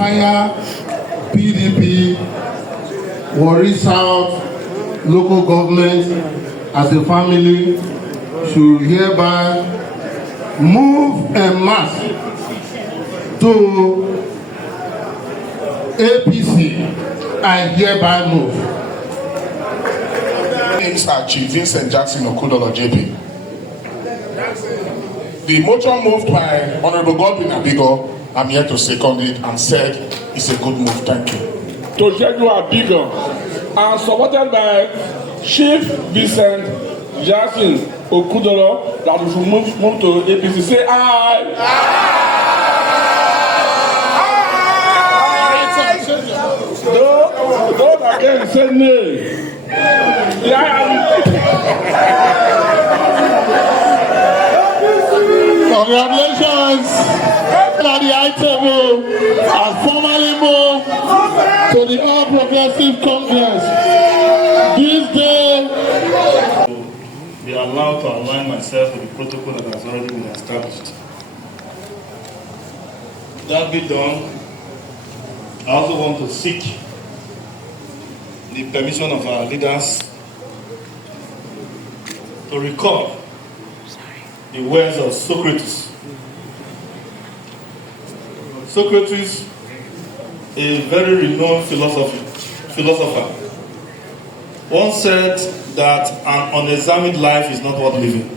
entire PDP Warri South local government as a family should hereby move en masse to APC. I hereby move. Names are Chief Vincent Jackson Okudolo JP. The motion moved by Honorable Godwin Abido, I'm here to second it and said it's a good move. Thank you. To Abido and supported by Chief Vincent Jackson Okudolo that we should move to APC. Say aye. Aye. Those again say nay. Congratulations! The item has formally moved to the All Progressive Congress. This day, be allowed to align myself with the protocol that has already been established. That be done, I also want to seek the permission of our leaders to recall the words of Socrates. Socrates, a very renowned philosopher, once said that an unexamined life is not worth living.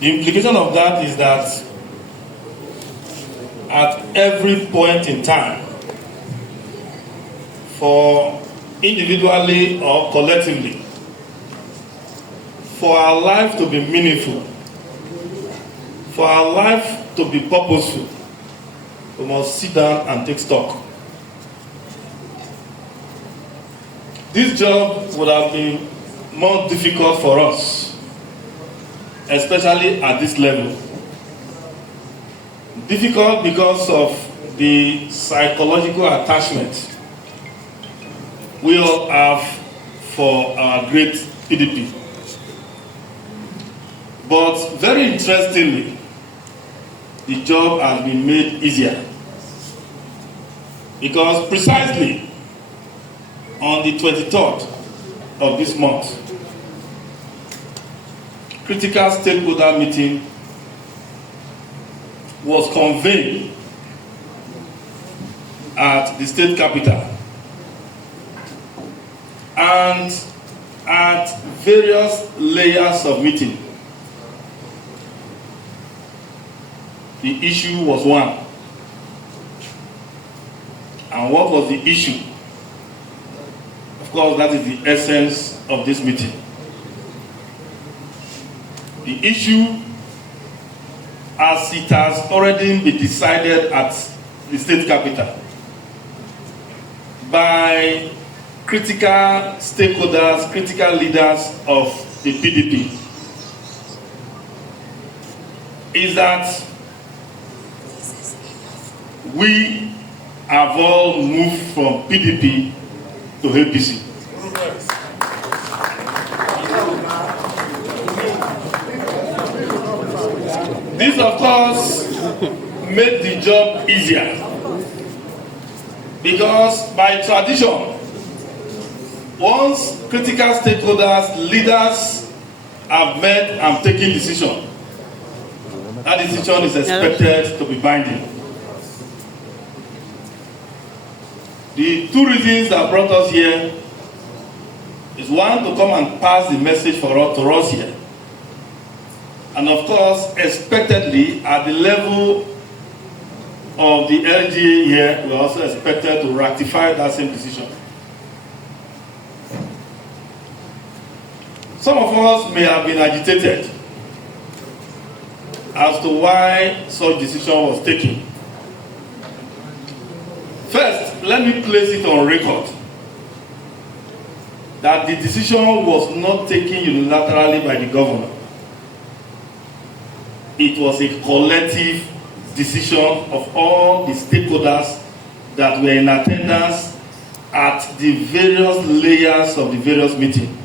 The implication of that is that at every point in time, for individually or collectively, for our life to be meaningful, for our life to be purposeful, we must sit down and take stock. This job would have been more difficult for us, especially at this level. Difficult because of the psychological attachment we all have for our great PDP. But very interestingly, the job has been made easier. Because precisely on the 23rd of this month, critical stakeholder meeting was convened at the state capital. And at various layers of meeting, the issue was one. And what was the issue? Of course, that is the essence of this meeting. The issue, as it has already been decided at the state capital by critical stakeholders, critical leaders of the PDP, is that we have all moved from PDP to APC. This, of course, made the job easier because by tradition, once critical stakeholders, leaders have met and taken decision, that decision is expected to be binding. The two reasons that brought us here is one, to come and pass the message to us here. And of course, expectedly, at the level of the LGA here, we are also expected to ratify that same decision. Some of us may have been agitated as to why such decision was taken. First, let me place it on record that the decision was not taken unilaterally by the governor. It was a collective decision of all the stakeholders that were in attendance at the various layers of the various meetings.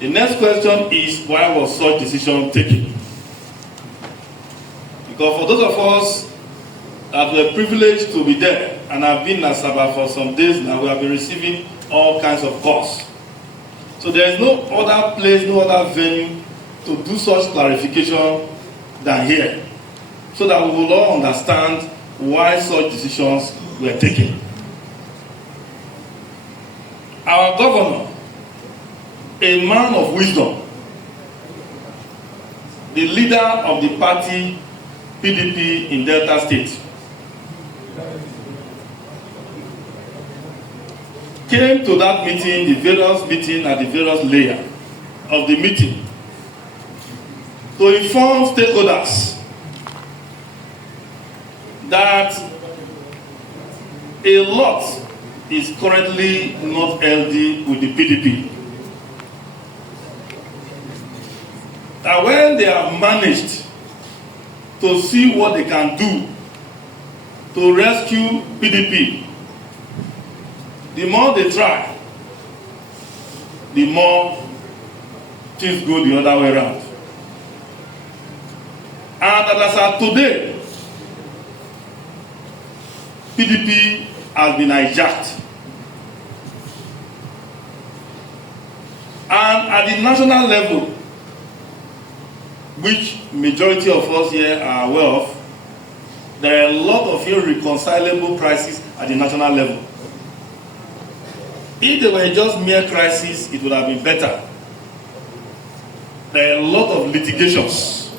The next question is, why was such decision taken? Because for those of us that were privileged to be there and have been in Asaba for some days now, we have been receiving all kinds of calls. So there is no other place, no other venue to do such clarification than here, so that we will all understand why such decisions were taken. Our governor, a man of wisdom, the leader of the party PDP in Delta State, came to that meeting, the various meeting at the various layer of the meeting, to inform stakeholders that a lot is currently not healthy with the PDP. That when they have managed to see what they can do to rescue PDP, the more they try, the more things go the other way around. And as of today, PDP has been hijacked. And at the national level, which majority of us here are aware of, there are a lot of irreconcilable crises at the national level. If they were just mere crises, it would have been better. There are a lot of litigations.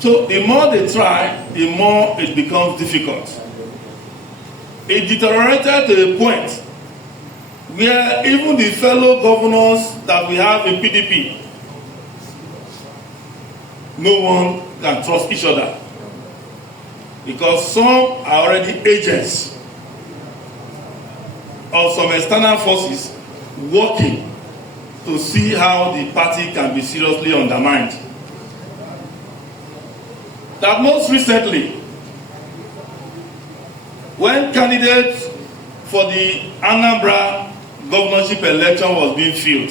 So the more they try, the more it becomes difficult. It deteriorated to a point where even the fellow governors that we have in PDP, no one can trust each other, because some are already agents of some external forces working to see how the party can be seriously undermined. That most recently, when candidates for the Anambra governorship election was being filled,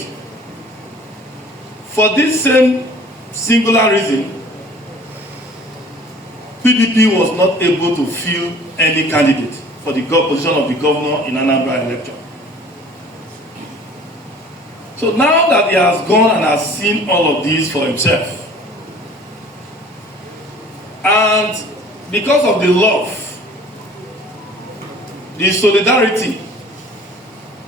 for this same singular reason, PDP was not able to fill any candidate for the position of the governor in Anambra election. So now that he has gone and has seen all of this for himself, and because of the love, the solidarity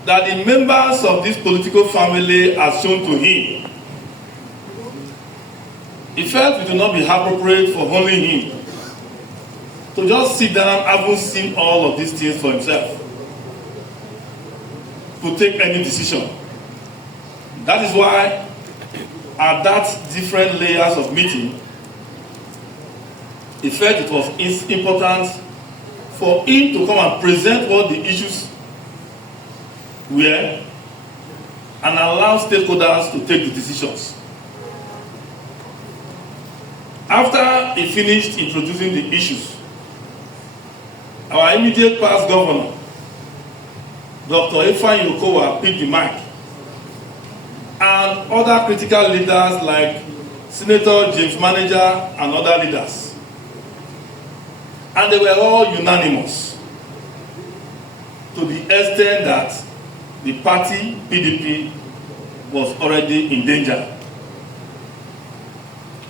that the members of this political family have shown to him, he felt it would not be appropriate for only him to just sit down, having seen all of these things for himself, to take any decision. That is why at that different layers of meeting, he felt it was important for him to come and present what the issues were and allow stakeholders to take the decisions. After he finished introducing the issues, our immediate past governor, Dr. Ifeanyi Okowa, picked the mic, and other critical leaders like Senator James Manager and other leaders. And they were all unanimous to the extent that the party, PDP, was already in danger.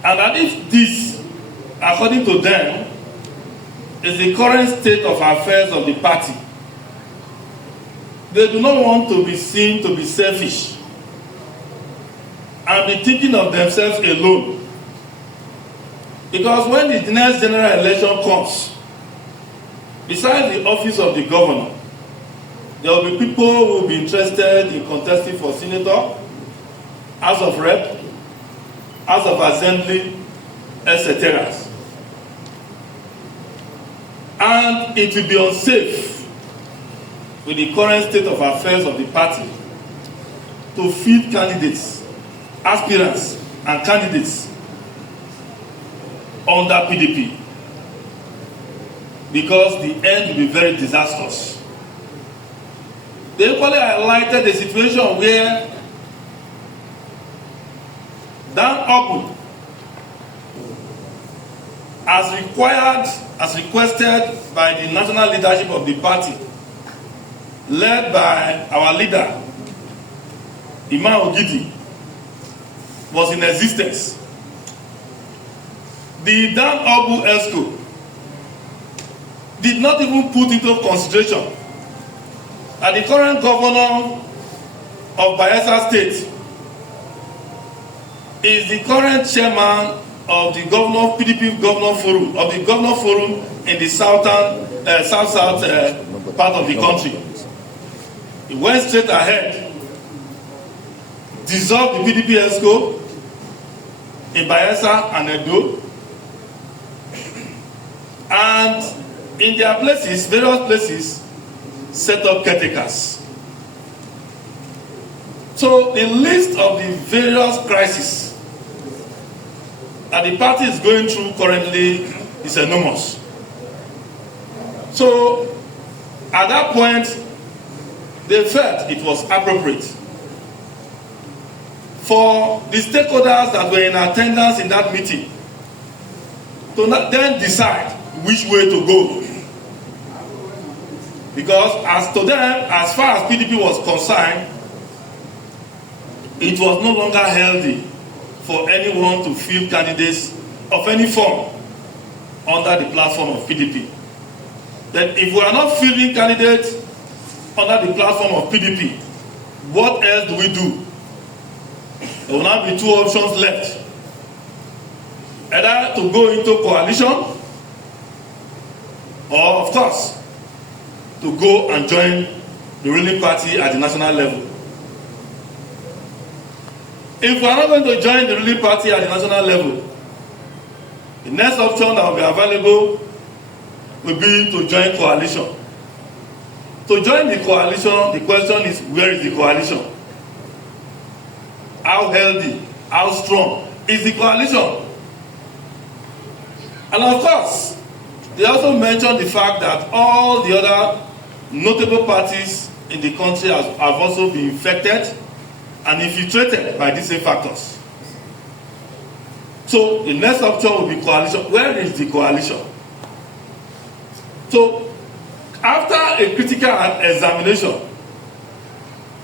And that if this, according to them, is the current state of affairs of the party, they do not want to be seen to be selfish and be thinking of themselves alone. Because when the next general election comes, besides the office of the governor, there will be people who will be interested in contesting for senator, House of Rep, House of Assembly, etc. And it will be unsafe with the current state of affairs of the party to field candidates, aspirants, and candidates under PDP, because the end will be very disastrous. They equally highlighted the situation where Dan Obu as requested by the national leadership of the party, led by our leader, Imam Ogidi, was in existence, the Dan Obu ESCO did not even put into consideration that the current governor of Bayelsa State is the current chairman of the PDP Governor Forum, of the Governor Forum in the south part of the country. He went straight ahead, dissolved the PDP ESCO in Bayelsa and Edo, and in their places, various places, set up caretakers. So the list of the various crises that the party is going through currently is enormous. So at that point, they felt it was appropriate for the stakeholders that were in attendance in that meeting to then decide which way to go. Because as to them, as far as PDP was concerned, it was no longer healthy for anyone to field candidates of any form under the platform of PDP. That if we are not fielding candidates under the platform of PDP, what else do we do? There will now be two options left. Either to go into coalition, or of course, to go and join the ruling party at the national level. If we are not going to join the ruling party at the national level, the next option that will be available will be to join coalition. To join the coalition, the question is, where is the coalition? How healthy, how strong is the coalition? And of course, they also mentioned the fact that all the other notable parties in the country have also been infected and infiltrated by these same factors. So the next option will be coalition. Where is the coalition? So after a critical examination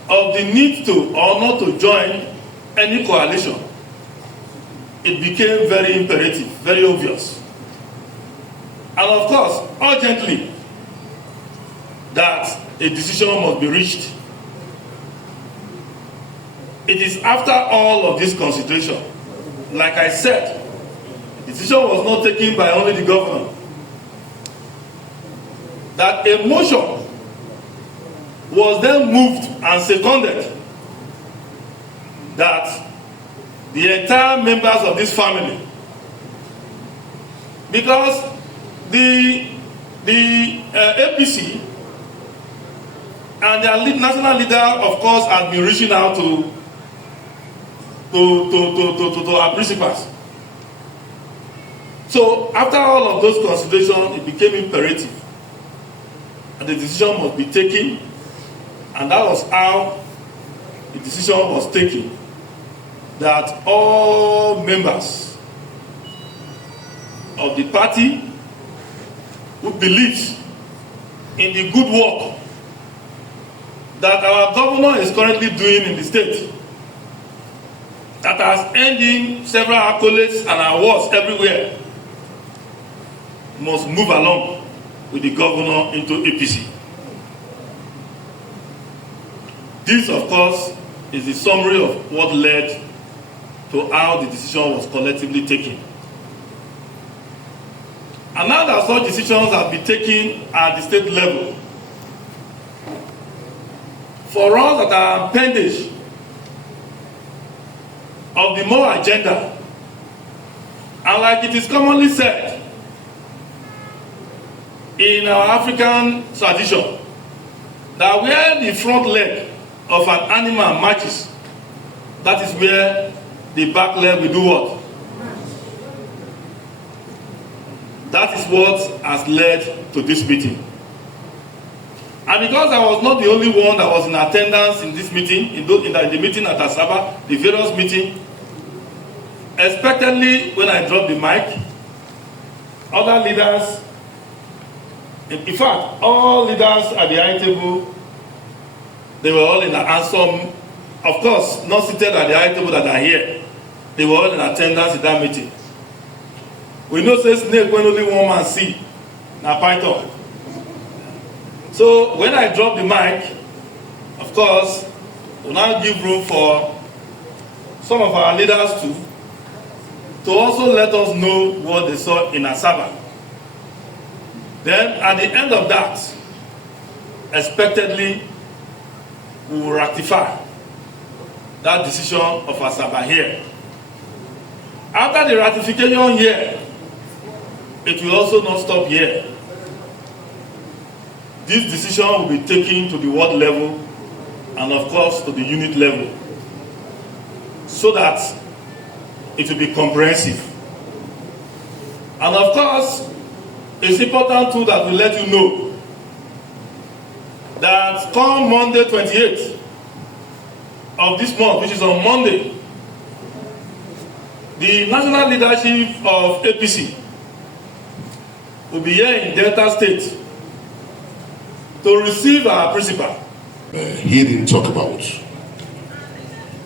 of the need to or not to join any coalition, it became very imperative, very obvious, and of course, urgently, that a decision must be reached. It is after all of this consideration, like I said, the decision was not taken by only the governor, that a motion was then moved and seconded that the entire members of this family, because the APC and their national leader, of course, has been reaching out to our principals. So after all of those considerations, it became imperative and the decision must be taken, and that was how the decision was taken, that all members of the party who believe in the good work that our governor is currently doing in the state, that has earned him several accolades and awards everywhere, must move along with the governor into APC. This, of course, is the summary of what led to how the decision was collectively taken. And now that such decisions have been taken at the state level, for us that are appendage of the more agenda, and like it is commonly said in our African tradition, that where the front leg of an animal matches, that is where the back leg will do what? That is what has led to this meeting. And because I was not the only one that was in attendance in this meeting, in the meeting at Asaba, the various meeting, expectedly when I dropped the mic, other leaders, in fact, all leaders at the high table, they were all in and some, of course, not seated at the high table that are here. They were all in attendance in that meeting. We know say snake when only one man see, na python. So when I drop the mic, of course, we'll now give room for some of our leaders to also let us know what they saw in Asaba. Then at the end of that, expectedly, we will ratify that decision of Asaba here. After the ratification here, it will also not stop here. This decision will be taken to the ward level and of course to the unit level so that it will be comprehensive. And of course, it's important too that we let you know that come Monday 28th of this month, which is on Monday, the national leadership of APC will be here in Delta State to receive our principal. He didn't talk about.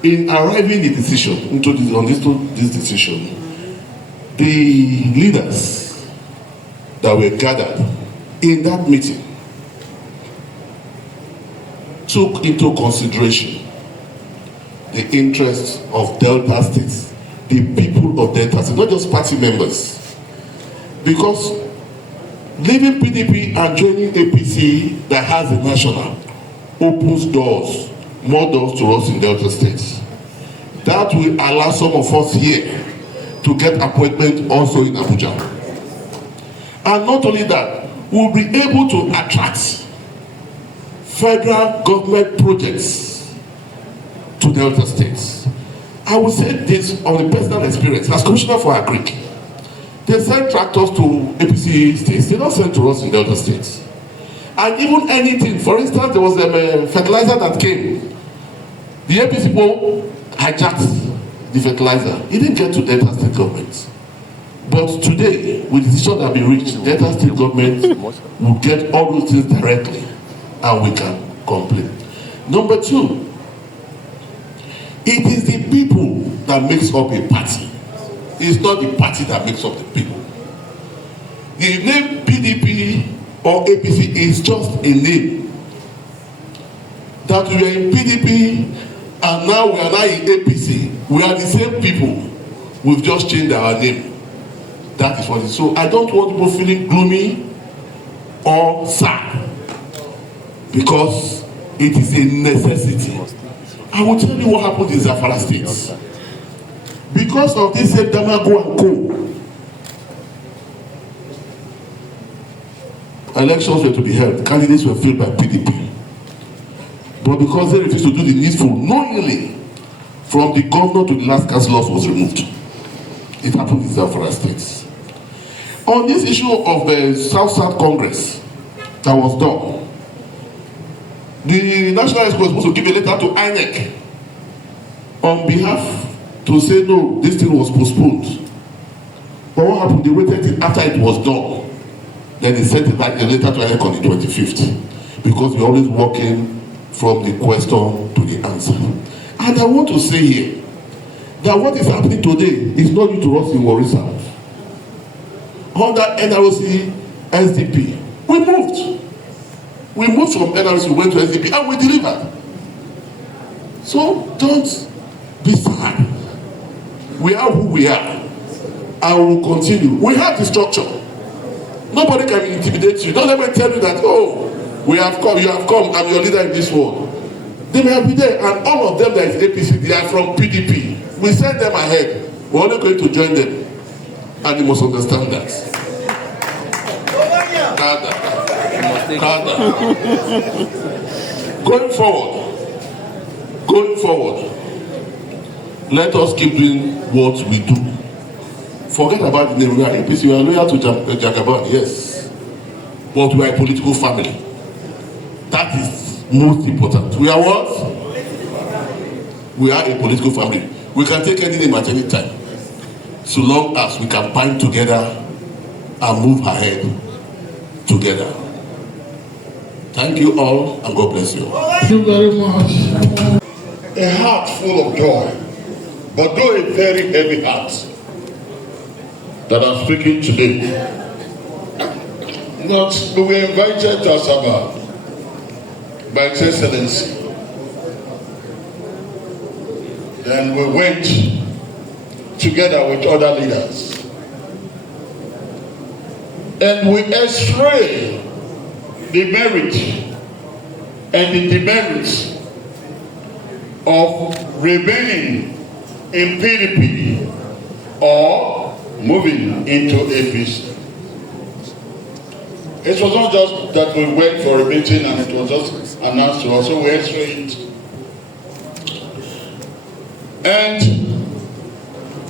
In arriving the decision, into this decision, the leaders that were gathered in that meeting took into consideration the interests of Delta States, the people of Delta State, not just party members. Because leaving PDP and joining APC that has a national opens doors, more doors to us in Delta States. That will allow some of us here to get appointment also in Abuja. And not only that, we'll be able to attract federal government projects to Delta States. I will say this on a personal experience. As Commissioner for Agric, they send tractors to APC states. They don't send to us in Delta States. And even anything, for instance, there was a fertilizer that came. The APC people hijacked the fertilizer. It didn't get to Delta State government. But today, with the decision that we reached, Delta State government will get all those things directly, and we can complain. Number two, it is the people that makes up a party. It's not the party that makes up the people. The name PDP or APC is just a name. That we are in PDP and now we are now in APC. We are the same people. We've just changed our name. That is what it is. So I don't want people feeling gloomy or sad because it is a necessity. I will tell you what happened in Zamfara State. Because of this Damago and Co. Elections were to be held. Candidates were filled by PDP. But because they refused to do the needful, knowingly, from the governor to the last councillors was removed. It happened in Zamfara State. On this issue of the South Congress that was done, the National Exco was supposed to give a letter to INEC on behalf to say no, this thing was postponed. But what happened? They waited till after it was done. Then they sent it back a letter to INEC on the 25th. Because we're always working from the question to the answer. And I want to say here that what is happening today is not due to us in Warri South. Under NRC, SDP, we moved. We moved from NRC, we went to SDP, and we delivered. So don't be sad. We are who we are, and we will continue. We have the structure. Nobody can intimidate you. Don't let me tell you that, oh, we have come, you have come, I'm your leader in this world. They may be there, and all of them that is APC, they are from PDP. We send them ahead. We're only going to join them. And you must understand that. Going forward, let us keep doing what we do. Forget about the name. We are APC, we are loyal to Jagaban, yes. But we are a political family. That is most important. We are what? We are a political family. We can take any name at any time. So long as we can bind together and move ahead together. Thank you all, and God bless you. Thank you very much. A heart full of joy, but though a very heavy heart, that I'm speaking today. But we were invited to Asaba by His Excellency. Then we went together with other leaders. And we x-ray the merit and the demerits of remaining in PDP or moving into APC. It was not just that we went for a meeting and it was just announced to us, so we x-rayed it. And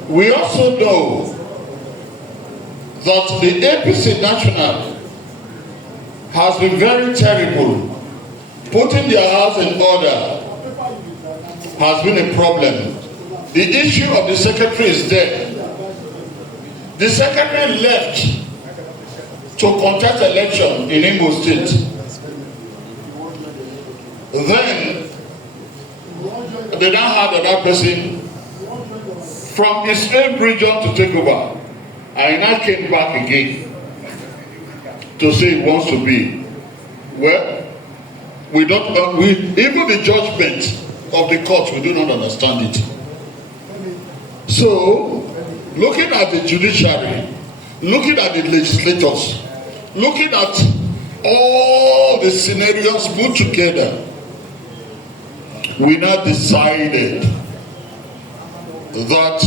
we also know that the APC National has been very terrible. Putting their house in order has been a problem. The issue of the secretary is there. The secretary left to contest election in Imo State. Then they now had another person from his own region to take over. And now came back again to say he wants to be. Well, we don't, even the judgment of the court, we do not understand it. So, looking at the judiciary, looking at the legislators, looking at all the scenarios put together, we now decided that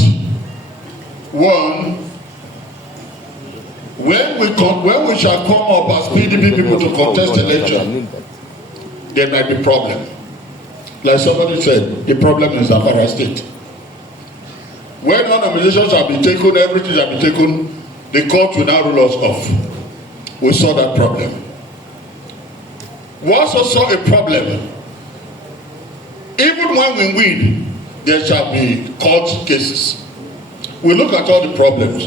one, when we shall come up as PDP people to contest election, there might be problem. Like somebody said, the problem is Zamfara State. When all nominations have been taken, everything has been taken, the court will now rule us off. We saw that problem. We also saw a problem. Even when we win, there shall be court cases. We look at all the problems,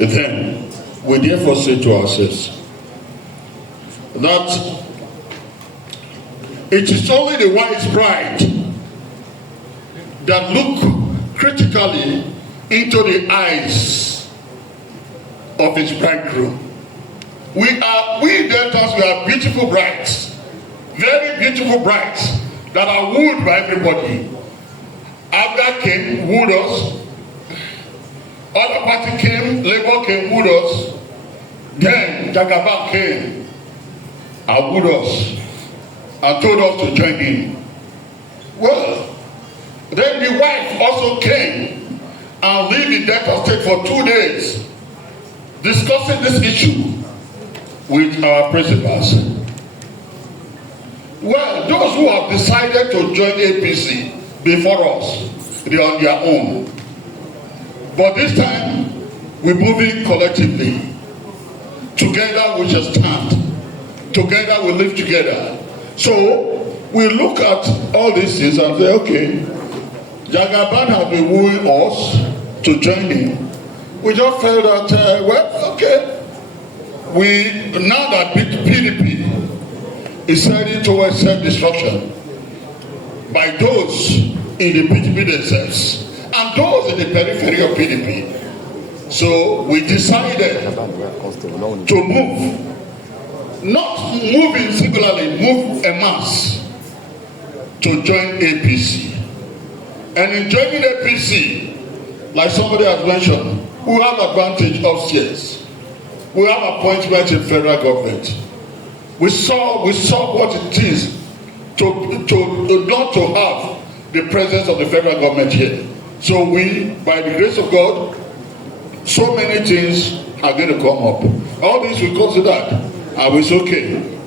and then we therefore say to ourselves that it is only the wise bride that look critically into the eyes of his bridegroom. We Deltas, we are beautiful brides, very beautiful brides that are wooed by everybody. Abga came, wooed us. Other party came, Labour came, wooed us. Then Jagaban came and wooed us and told us to join in. Well, then the wife also came and lived in Delta State for 2 days discussing this issue with our principals. Well, those who have decided to join APC before us, they are on their own. But this time, we're moving collectively. Together we shall stand. Together we live together. So, we look at all these things and say, okay, Jagaban has been wooing us to join in. We just felt that, well, okay. Now that PDP is heading towards self-destruction by those in the PDP themselves and those in the periphery of PDP. So we decided to move, not moving singularly, move en masse to join APC. And in joining APC, like somebody has mentioned, we have advantage upstairs. We have appointments in federal government. We saw what it is to not to have the presence of the federal government here. So we, by the grace of God, so many things are going to come up. All this we considered, and we said, okay.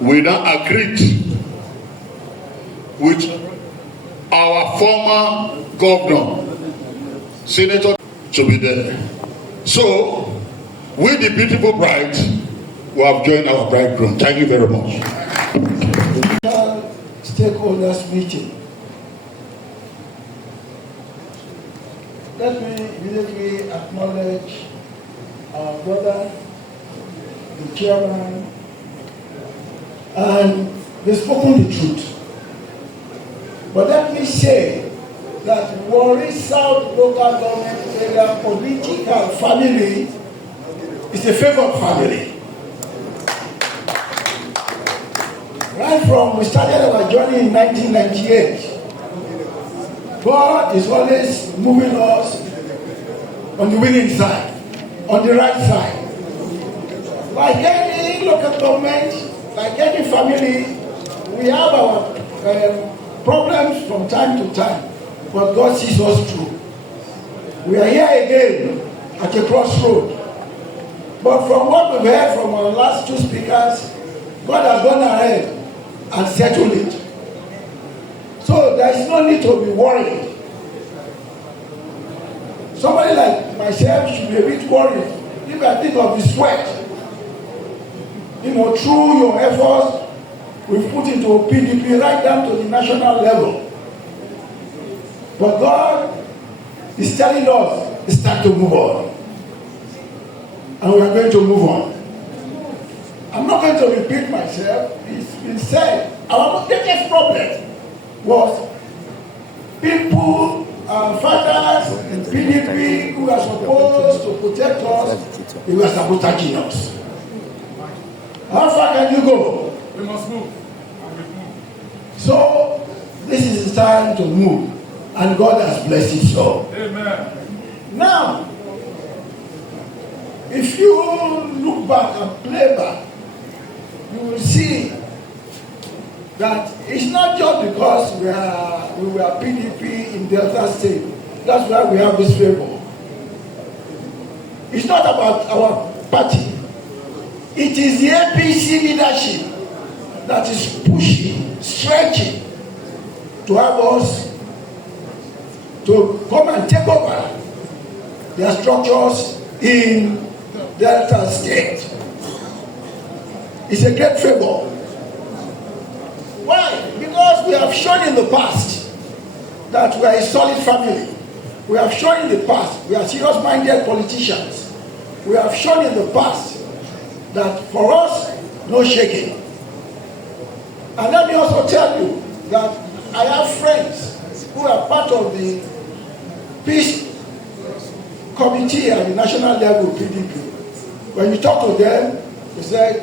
We now agreed with our former governor, senator, to be there. So, with the beautiful bride, we have joined our bridegroom. Thank you very much. Stakeholders meeting. Let me immediately acknowledge our our brother, the chairman, and they've spoken the truth. But let me say that Warri South local government area political family is a favored family. Right from we started our journey in 1998, God is always moving us on the winning side, on the right side. Like any local government, like any family, we have our problems from time to time, but God sees us through. We are here again at a crossroad. But from what we've heard from our last two speakers, God has gone ahead and settled it. So there is no need to be worried. Somebody like myself should be a bit worried if I think of the sweat. Through your efforts, we've put into PDP right down to the national level. But God is telling us it's time to move on. And we are going to move on. I'm not going to repeat myself. It's been said. Our biggest problem was people, our fathers in PDP who are supposed to protect us, they were sabotaging us. How far can you go? We must move. So, this is the time to move. And God has blessed it so. Amen. Now, if you look back and play back, you will see that it's not just because we were PDP in Delta State. That's why we have this favor. It's not about our party. It is the APC leadership that is pushing, stretching to have us to come and take over their structures in Delta State. It's a great favor. Why? Because we have shown in the past that we are a solid family. We have shown in the past we are serious-minded politicians. We have shown in the past that for us, no shaking. And let me also tell you that I have friends who are part of the peace committee at the national level of PDP. When you talk to them, they say,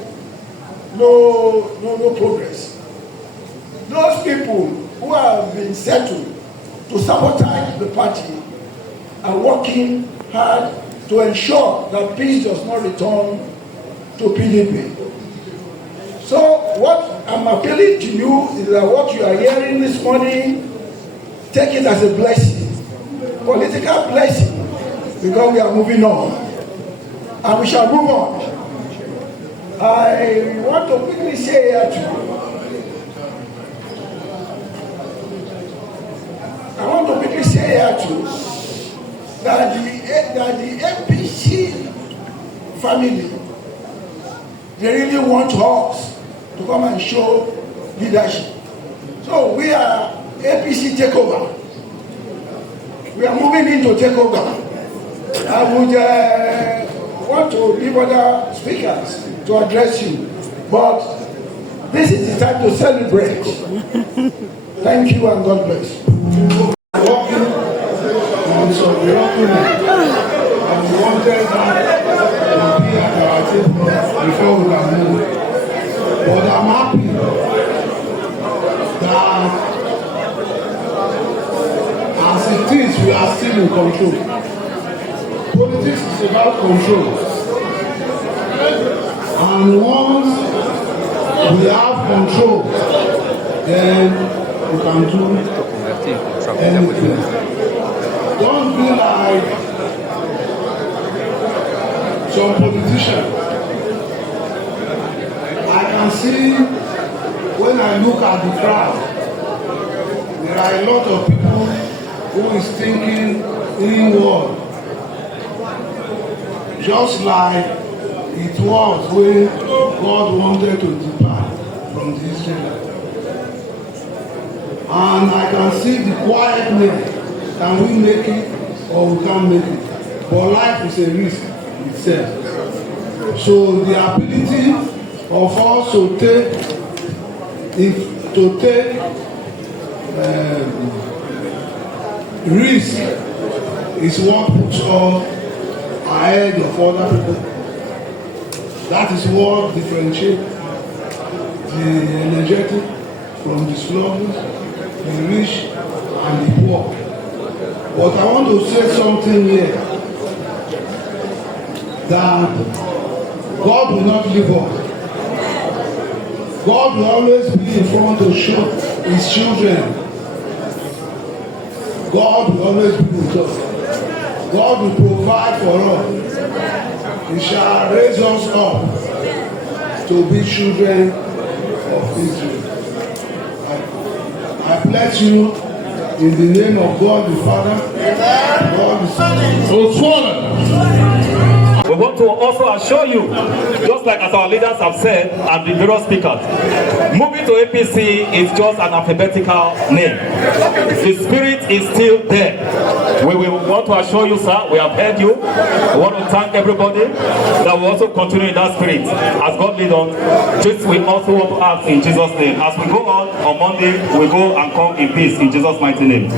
no progress. Those people who have been settled to sabotage the party are working hard to ensure that peace does not return to PDP. So what I'm appealing to you is that what you are hearing this morning, take it as a blessing, political blessing, because we are moving on. And we shall move on. I want to quickly say here too. That the APC family, they really want us to come and show leadership. So we are APC takeover. We are moving into takeover. I would want to leave other speakers to address you, but this is the time to celebrate. Thank you and God bless. Walking on some documents, and we wanted to be at our table before we can move. But I'm happy that as it is, we are still in control. Politics is about control. And once we have control, then we can do anything. Don't be like some politicians. I can see when I look at the crowd, there are a lot of people who is thinking inward. Just like it was when God wanted to depart from the Israelites. And I can see the quietness. Can we make it or we can't make it? But life is a risk itself. So the ability of us to take risk is what puts us ahead of other people. That is what differentiates the energetic from the sluggish, the rich and the poor. But I want to say something here, that God will not leave us. God will always be in front to show his children. God will always be with us. God will provide for us. He shall raise us up to be children of Israel. I bless you in the name of God the Father, God the Son. We want to also assure you, just like as our leaders have said and the various speakers, moving to APC is just an alphabetical name. The spirit is still there. We will want to assure you, sir, we have heard you. We want to thank everybody that will also continue in that spirit. As God leads on, just we also want to ask in Jesus' name, as we go on Monday, we go and come in peace in Jesus' mighty name.